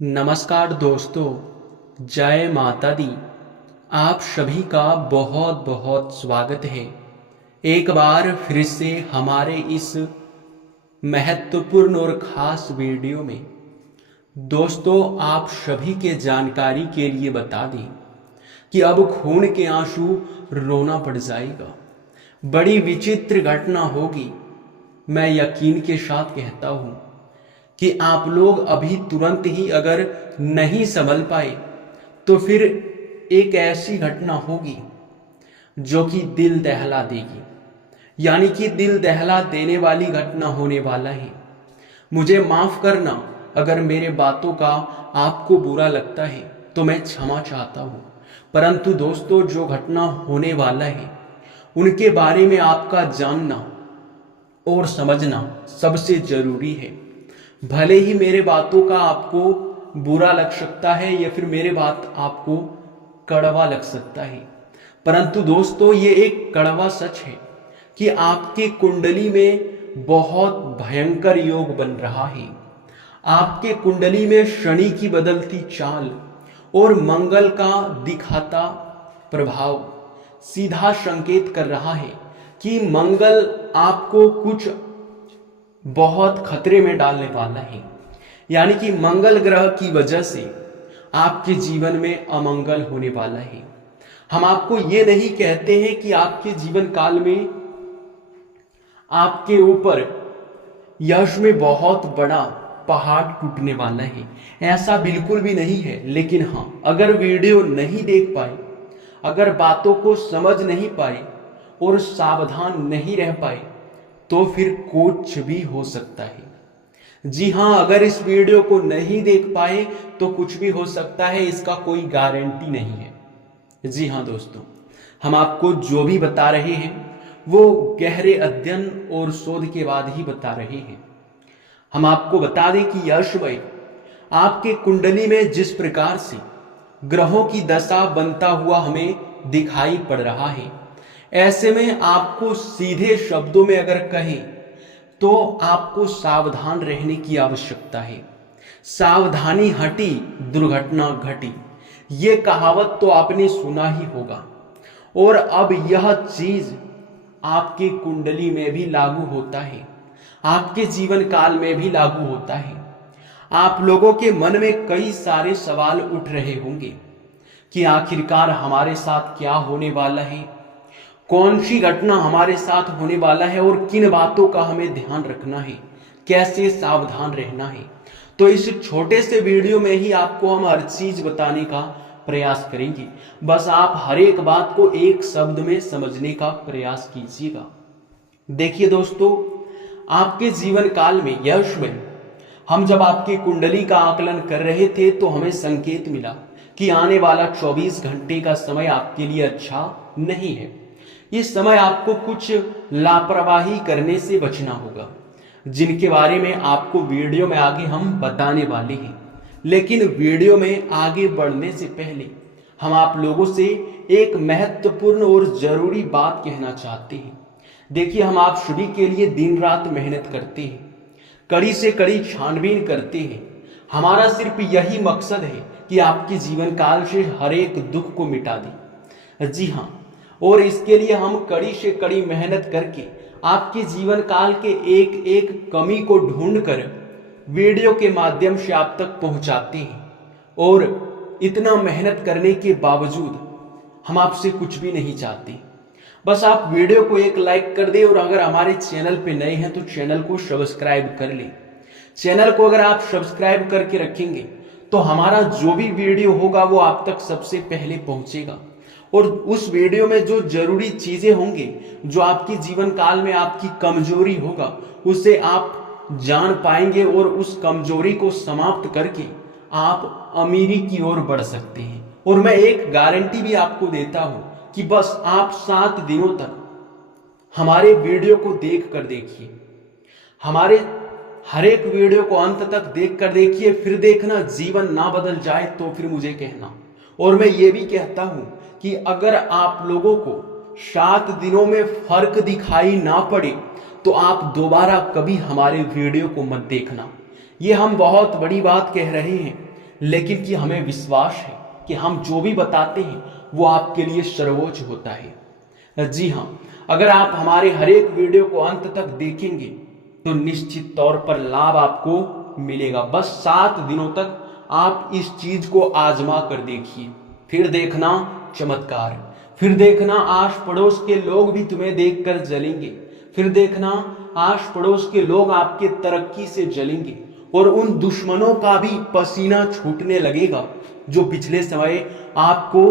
नमस्कार दोस्तों, जय माता दी। आप सभी का बहुत बहुत स्वागत है एक बार फिर से हमारे इस महत्वपूर्ण और ख़ास वीडियो में। दोस्तों, आप सभी के जानकारी के लिए बता दें कि अब खून के आंसू रोना पड़ जाएगा। बड़ी विचित्र घटना होगी। मैं यकीन के साथ कहता हूँ कि आप लोग अभी तुरंत ही अगर नहीं संभल पाए तो फिर एक ऐसी घटना होगी जो कि दिल दहला देगी, यानी कि दिल दहला देने वाली घटना होने वाला है। मुझे माफ करना अगर मेरे बातों का आपको बुरा लगता है तो मैं क्षमा चाहता हूँ, परंतु दोस्तों, जो घटना होने वाला है उनके बारे में आपका जानना और समझना सबसे जरूरी है। भले ही मेरे बातों का आपको बुरा लग सकता है या फिर मेरे बात आपको कड़वा लग सकता है, परंतु दोस्तों, ये एक कड़वा सच है कि आपकी कुंडली में बहुत भयंकर योग बन रहा है। आपके कुंडली में शनि की बदलती चाल और मंगल का दिखाता प्रभाव सीधा संकेत कर रहा है कि मंगल आपको कुछ बहुत खतरे में डालने वाला है। यानी कि मंगल ग्रह की वजह से आपके जीवन में अमंगल होने वाला है। हम आपको ये नहीं कहते हैं कि आपके जीवन काल में आपके ऊपर यश में बहुत बड़ा पहाड़ टूटने वाला है, ऐसा बिल्कुल भी नहीं है। लेकिन हाँ, अगर वीडियो नहीं देख पाए, अगर बातों को समझ नहीं पाए और सावधान नहीं रह पाए तो फिर कुछ भी हो सकता है। जी हाँ, अगर इस वीडियो को नहीं देख पाए तो कुछ भी हो सकता है, इसका कोई गारंटी नहीं है। जी हाँ दोस्तों, हम आपको जो भी बता रहे हैं वो गहरे अध्ययन और शोध के बाद ही बता रहे हैं। हम आपको बता दें कि यश भाई, आपके कुंडली में जिस प्रकार से ग्रहों की दशा बनता हुआ हमें दिखाई पड़ रहा है, ऐसे में आपको सीधे शब्दों में अगर कहें तो आपको सावधान रहने की आवश्यकता है। सावधानी हटी दुर्घटना घटी, ये कहावत तो आपने सुना ही होगा। और अब यह चीज आपके कुंडली में भी लागू होता है, आपके जीवन काल में भी लागू होता है। आप लोगों के मन में कई सारे सवाल उठ रहे होंगे कि आखिरकार हमारे साथ क्या होने वाला है, कौन सी घटना हमारे साथ होने वाला है और किन बातों का हमें ध्यान रखना है, कैसे सावधान रहना है। तो इस छोटे से वीडियो में ही आपको हम हर चीज बताने का प्रयास करेंगे। बस आप हर एक बात को एक शब्द में समझने का प्रयास कीजिएगा। देखिए दोस्तों, आपके जीवन काल में यश में हम जब आपकी कुंडली का आकलन कर रहे थे तो हमें संकेत मिला कि आने वाला 24 घंटे का समय आपके लिए अच्छा नहीं है। इस समय आपको कुछ लापरवाही करने से बचना होगा, जिनके बारे में आपको वीडियो में आगे हम बताने वाले हैं। लेकिन वीडियो में आगे बढ़ने से पहले हम आप लोगों से एक महत्वपूर्ण और जरूरी बात कहना चाहते हैं। देखिए, हम आप सभी के लिए दिन रात मेहनत करते हैं, कड़ी से कड़ी छानबीन करते हैं। हमारा सिर्फ यही मकसद है कि आपके जीवन काल से हर एक दुख को मिटा दें। जी हाँ, और इसके लिए हम कड़ी से कड़ी मेहनत करके आपके जीवन काल के एक एक कमी को ढूंढकर वीडियो के माध्यम से आप तक पहुंचाते हैं। और इतना मेहनत करने के बावजूद हम आपसे कुछ भी नहीं चाहते। बस आप वीडियो को एक लाइक कर दें और अगर हमारे चैनल पे नए हैं तो चैनल को सब्सक्राइब कर लें। चैनल को अगर आप सब्सक्राइब करके रखेंगे तो हमारा जो भी वीडियो होगा वो आप तक सबसे पहले पहुंचेगा। और उस वीडियो में जो जरूरी चीजें होंगी, जो आपकी जीवन काल में आपकी कमजोरी होगा, उसे आप जान पाएंगे और उस कमजोरी को समाप्त करके आप अमीरी की ओर बढ़ सकते हैं। और मैं एक गारंटी भी आपको देता हूं कि बस आप 7 दिनों तक हमारे वीडियो को देख कर देखिए, हमारे हर एक वीडियो को अंत तक देख कर देखिए, फिर देखना जीवन ना बदल जाए तो फिर मुझे कहना। और मैं ये भी कहता हूं कि अगर आप लोगों को 7 दिनों में फर्क दिखाई ना पड़े तो आप दोबारा कभी हमारे वीडियो को मत देखना। ये हम बहुत बड़ी बात कह रहे हैं, लेकिन कि हमें विश्वास है कि हम जो भी बताते हैं वो आपके लिए सर्वोच्च होता है। जी हाँ, अगर आप हमारे हर एक वीडियो को अंत तक देखेंगे तो निश्चित तौर पर लाभ आपको मिलेगा। बस 7 दिनों तक आप इस चीज को आजमा कर देखिए, फिर देखना चमत्कार, फिर देखना आस पड़ोस के लोग भी तुम्हें देखकर जलेंगे, फिर देखना आस पड़ोस के लोग आपके तरक्की से जलेंगे और उन दुश्मनों का भी पसीना छूटने लगेगा जो पिछले समय आपको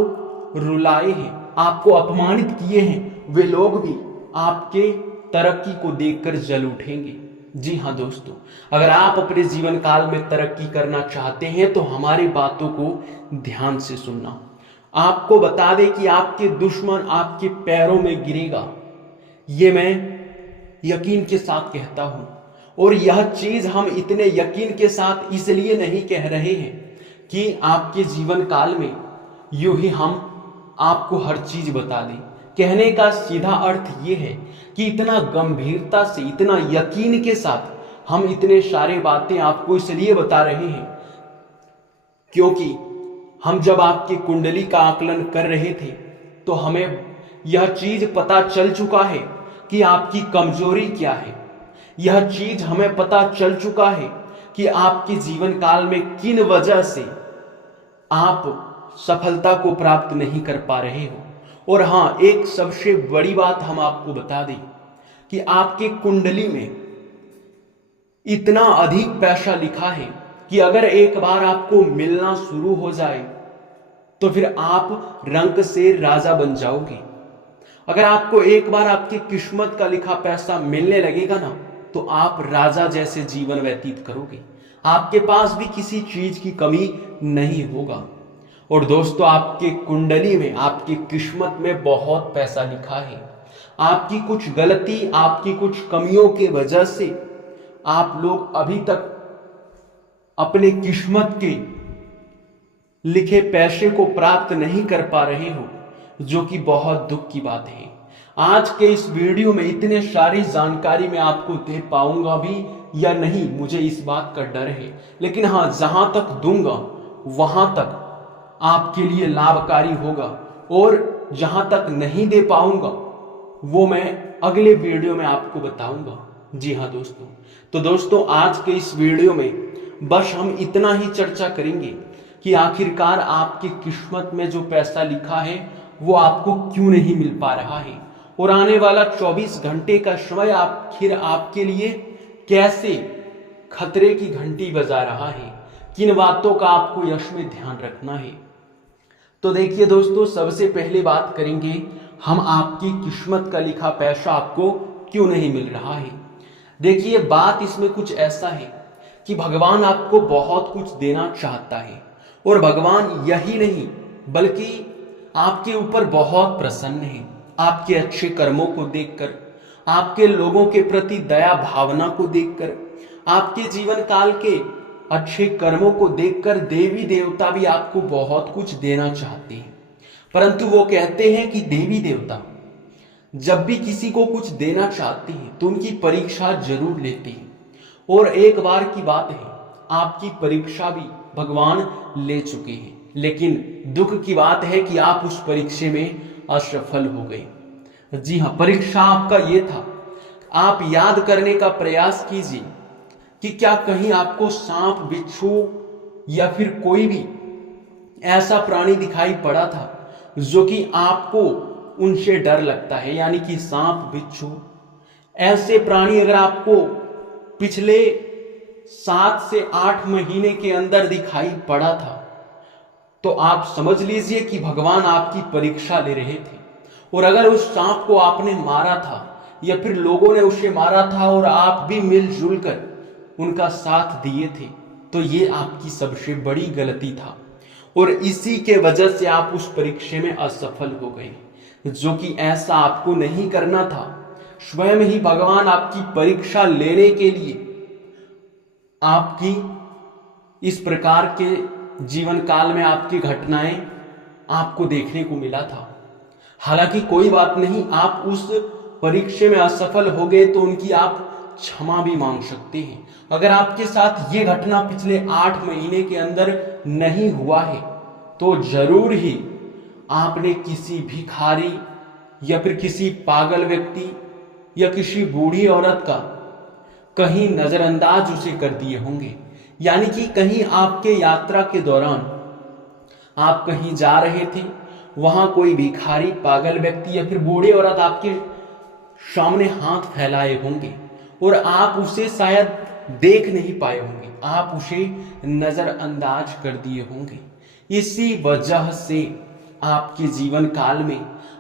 रुलाए हैं, आपको अपमानित किए हैं। वे लोग भी आपके तरक्की को देखकर जल उठेंगे। जी हाँ दोस्तों, अगर आप अपने जीवन काल में तरक्की करना चाहते हैं तो हमारी बातों को ध्यान से सुनना। आपको बता दें कि आपके दुश्मन आपके पैरों में गिरेगा, ये मैं यकीन के साथ कहता हूं। और यह चीज हम इतने यकीन के साथ इसलिए नहीं कह रहे हैं कि आपके जीवन काल में यूं ही हम आपको हर चीज बता दें। कहने का सीधा अर्थ यह है कि इतना गंभीरता से, इतना यकीन के साथ हम इतने सारे बातें आपको इसलिए बता रहे हैं क्योंकि हम जब आपकी कुंडली का आकलन कर रहे थे तो हमें यह चीज पता चल चुका है कि आपकी कमजोरी क्या है। यह चीज हमें पता चल चुका है कि आपके जीवन काल में किन वजह से आप सफलता को प्राप्त नहीं कर पा रहे हो। और हाँ, एक सबसे बड़ी बात हम आपको बता दें कि आपके कुंडली में इतना अधिक पैसा लिखा है कि अगर एक बार आपको मिलना शुरू हो जाए तो फिर आप रंक से राजा बन जाओगे। अगर आपको एक बार आपकी किस्मत का लिखा पैसा मिलने लगेगा ना तो आप राजा जैसे जीवन व्यतीत करोगे, आपके पास भी किसी चीज की कमी नहीं होगा। और दोस्तों, आपके कुंडली में, आपकी किस्मत में बहुत पैसा लिखा है। आपकी कुछ गलती, आपकी कुछ कमियों के वजह से आप लोग अभी तक अपने किस्मत के लिखे पैसे को प्राप्त नहीं कर पा रहे हो, जो कि बहुत दुख की बात है। आज के इस वीडियो में इतने सारी जानकारी मैं आपको दे पाऊंगा भी या नहीं, मुझे इस बात का डर है। लेकिन हाँ, जहां तक दूंगा वहां तक आपके लिए लाभकारी होगा और जहां तक नहीं दे पाऊंगा वो मैं अगले वीडियो में आपको बताऊंगा। जी हाँ दोस्तों, तो दोस्तों आज के इस वीडियो में बस हम इतना ही चर्चा करेंगे कि आखिरकार आपकी किस्मत में जो पैसा लिखा है वो आपको क्यों नहीं मिल पा रहा है और आने वाला 24 घंटे का समय आखिर आपके लिए कैसे खतरे की घंटी बजा रहा है, किन बातों का आपको यश में ध्यान रखना है। तो देखिए दोस्तों, सबसे पहले बात करेंगे हम आपकी किस्मत का लिखा पैसा आपको क्यों नहीं मिल रहा है। देखिए, बात इसमें कुछ ऐसा है कि भगवान आपको बहुत कुछ देना चाहता है और भगवान यही नहीं बल्कि आपके ऊपर बहुत प्रसन्न है। आपके अच्छे कर्मों को देखकर, आपके लोगों के प्रति दया भावना को देखकर, आपके जीवन काल के अच्छे कर्मों को देखकर देवी देवता भी आपको बहुत कुछ देना चाहते हैं। परंतु वो कहते हैं कि देवी देवता जब भी किसी को कुछ देना चाहते हैं तो उनकी परीक्षा जरूर लेते हैं। और एक बार की बात है, आपकी परीक्षा भी भगवान ले चुके हैं, लेकिन दुख की बात है कि आप उस परीक्षा में असफल हो गए। जी हाँ, परीक्षा आपका ये था। आप याद करने का प्रयास कीजिए कि क्या कहीं आपको सांप, बिच्छू या फिर कोई भी ऐसा प्राणी दिखाई पड़ा था जो कि आपको उनसे डर लगता है, यानी कि सांप, बिच्छू ऐसे प्राणी अगर आपको पिछले 7 से 8 महीने के अंदर दिखाई पड़ा था तो आप समझ लीजिए कि भगवान आपकी परीक्षा ले रहे थे। और अगर उस सांप को आपने मारा था या फिर लोगों ने उसे मारा था और आप भी मिलजुल कर उनका साथ दिए थे तो ये आपकी सबसे बड़ी गलती था और इसी के वजह से आप उस परीक्षा में असफल हो गए, जो कि ऐसा आपको नहीं करना था। स्वयं ही भगवान आपकी परीक्षा लेने के लिए आपकी इस प्रकार के जीवन काल में आपकी घटनाएं आपको देखने को मिला था। हालांकि कोई बात नहीं, आप उस परीक्षा में असफल हो गए तो उनकी आप क्षमा भी मांग सकते हैं। अगर आपके साथ ये घटना पिछले 8 महीने के अंदर नहीं हुआ है तो जरूर ही आपने किसी भिखारी या फिर किसी पागल व्यक्ति या किसी बूढ़ी औरत का कहीं नजरअंदाज उसे कर दिए होंगे। यानी कि कहीं आपके यात्रा के दौरान आप कहीं जा रहे थे, वहां कोई भिखारी, पागल व्यक्ति या फिर बूढ़ी औरत आपके सामने हाथ फैलाए होंगे और आप उसे शायद देख नहीं पाए होंगे, आप उसे नजरअंदाज कर दिए होंगे। इसी वजह से आपके जीवन काल में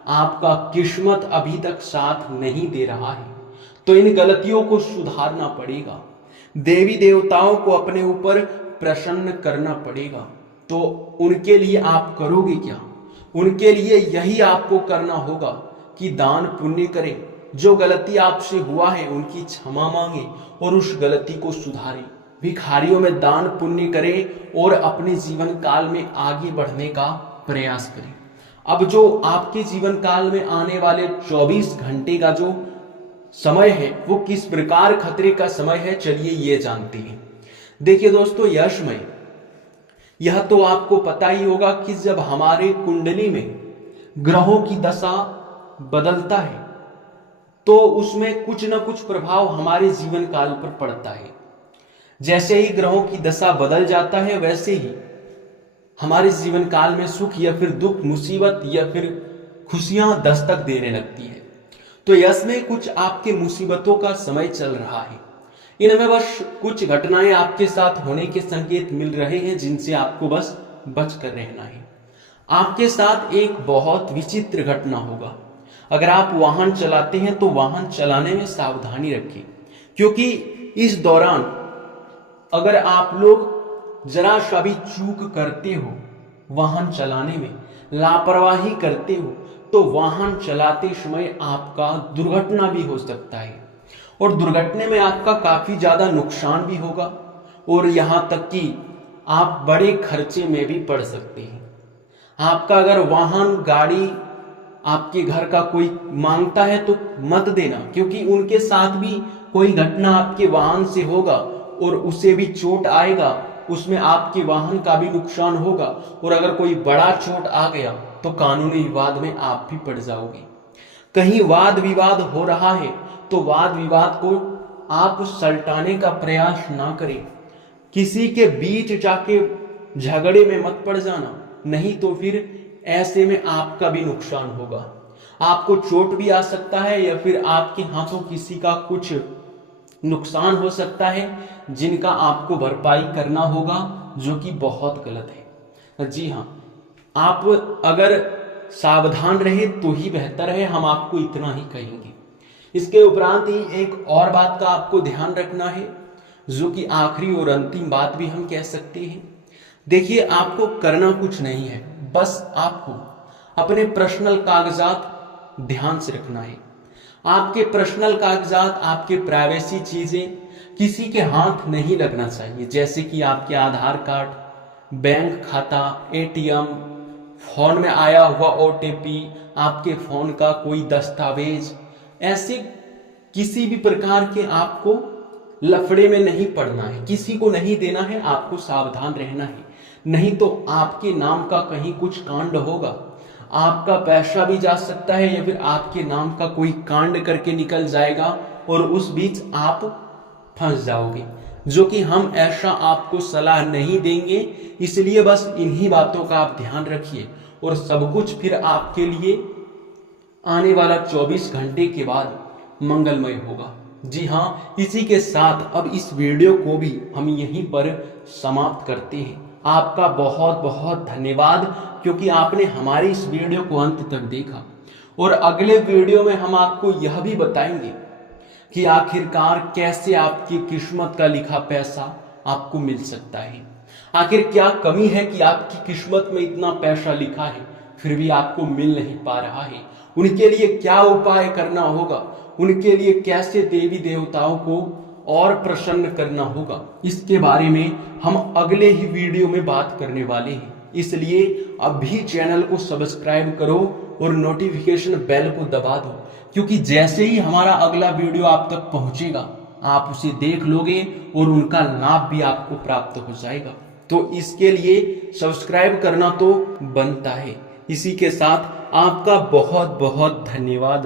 आपका किस्मत अभी तक साथ नहीं दे रहा है। तो इन गलतियों को सुधारना पड़ेगा, देवी देवताओं को अपने ऊपर प्रसन्न करना पड़ेगा। तो उनके लिए आप करोगे क्या? उनके लिए यही आपको करना होगा कि दान पुण्य करें, जो गलती आपसे हुआ है उनकी क्षमा मांगे और उस गलती को सुधारें। भिखारियों में दान पुण्य करें और अपने जीवन काल में आगे बढ़ने का प्रयास करें। अब जो आपके जीवन काल में आने वाले 24 घंटे का जो समय है वो किस प्रकार खतरे का समय है, चलिए ये जानते हैं। देखिए दोस्तों, यशमय, यह तो आपको पता ही होगा कि जब हमारे कुंडली में ग्रहों की दशा बदलता है तो उसमें कुछ न कुछ प्रभाव हमारे जीवन काल पर पड़ता है। जैसे ही ग्रहों की दशा बदल जाता है वैसे ही हमारे जीवन काल में सुख या फिर दुख, मुसीबत या फिर खुशियां दस्तक देने लगती है। तो इसमें कुछ आपके मुसीबतों का समय चल रहा है। इनमें बस कुछ घटनाएं आपके साथ होने के संकेत मिल रहे हैं जिनसे आपको बस बच कर रहना है। आपके साथ एक बहुत विचित्र घटना होगा। अगर आप वाहन चलाते हैं तो वाहन चलाने में सावधानी रखें, क्योंकि इस दौरान अगर आप लोग जरा सा भी चूक करते हो, वाहन चलाने में लापरवाही करते हो, तो वाहन चलाते समय आपका दुर्घटना भी हो सकता है और दुर्घटना में आपका काफी ज्यादा नुकसान भी होगा और यहां तक कि आप बड़े खर्चे में भी पड़ सकते हैं। आपका अगर वाहन, गाड़ी आपके घर का कोई मांगता है तो मत देना, क्योंकि उनके साथ भी कोई घटना आपके वाहन से होगा और उसे भी चोट आएगा, उसमें आपके वाहन का भी नुकसान होगा और अगर कोई बड़ा चोट आ गया तो कानूनी विवाद में आप भी पड़ जाओगे। कहीं वाद विवाद हो रहा है तो वाद विवाद को आप सलटाने का प्रयास ना करें, किसी के बीच जाके झगड़े में मत पड़ जाना, नहीं तो फिर ऐसे में आपका भी नुकसान होगा, आपको चोट भी आ सकता है या फिर आपके हाथों किसी का कुछ नुकसान हो सकता है जिनका आपको भरपाई करना होगा, जो कि बहुत गलत है। जी हाँ, आप अगर सावधान रहे तो ही बेहतर है, हम आपको इतना ही कहेंगे। इसके उपरांत ही एक और बात का आपको ध्यान रखना है, जो कि आखिरी और अंतिम बात भी हम कह सकते हैं। देखिए, आपको करना कुछ नहीं है, बस आपको अपने पर्सनल कागजात ध्यान से रखना है। आपके पर्सनल कागजात, आपके प्राइवेसी चीजें किसी के हाथ नहीं लगना चाहिए, जैसे कि आपके आधार कार्ड, बैंक खाता, एटीएम, फोन में आया हुआ ओटीपी, आपके फोन का कोई दस्तावेज, ऐसे किसी भी प्रकार के आपको लफड़े में नहीं पड़ना है, किसी को नहीं देना है, आपको सावधान रहना है। नहीं तो आपके नाम का कहीं कुछ कांड होगा, आपका पैसा भी जा सकता है या फिर आपके नाम का कोई कांड करके निकल जाएगा और उस बीच आप फंस जाओगे, जो कि हम ऐसा आपको सलाह नहीं देंगे। इसलिए बस इन्हीं बातों का आप ध्यान रखिए और सब कुछ फिर आपके लिए आने वाला 24 घंटे के बाद मंगलमय होगा। जी हाँ, इसी के साथ अब इस वीडियो को भी हम यहीं पर समाप्त करते हैं। आपका बहुत बहुत धन्यवाद, क्योंकि आपने हमारी इस वीडियो को अंत तक देखा और अगले वीडियो में हम आपको यह भी बताएंगे कि आखिरकार कैसे आपकी किस्मत का लिखा पैसा आपको मिल सकता है। आखिर क्या कमी है कि आपकी किस्मत में इतना पैसा लिखा है फिर भी आपको मिल नहीं पा रहा है। उनके लिए क्या उपाय करना होगा, उनके लिए कैसे देवी देवताओं को और प्रसन्न करना होगा, इसके बारे में हम अगले ही वीडियो में बात करने वाले हैं। इसलिए अभी चैनल को सब्सक्राइब करो और नोटिफिकेशन बेल को दबा दो, क्योंकि जैसे ही हमारा अगला वीडियो आप तक पहुंचेगा आप उसे देख लोगे और उनका लाभ भी आपको प्राप्त हो जाएगा। तो इसके लिए सब्सक्राइब करना तो बनता है। इसी के साथ आपका बहुत बहुत धन्यवाद।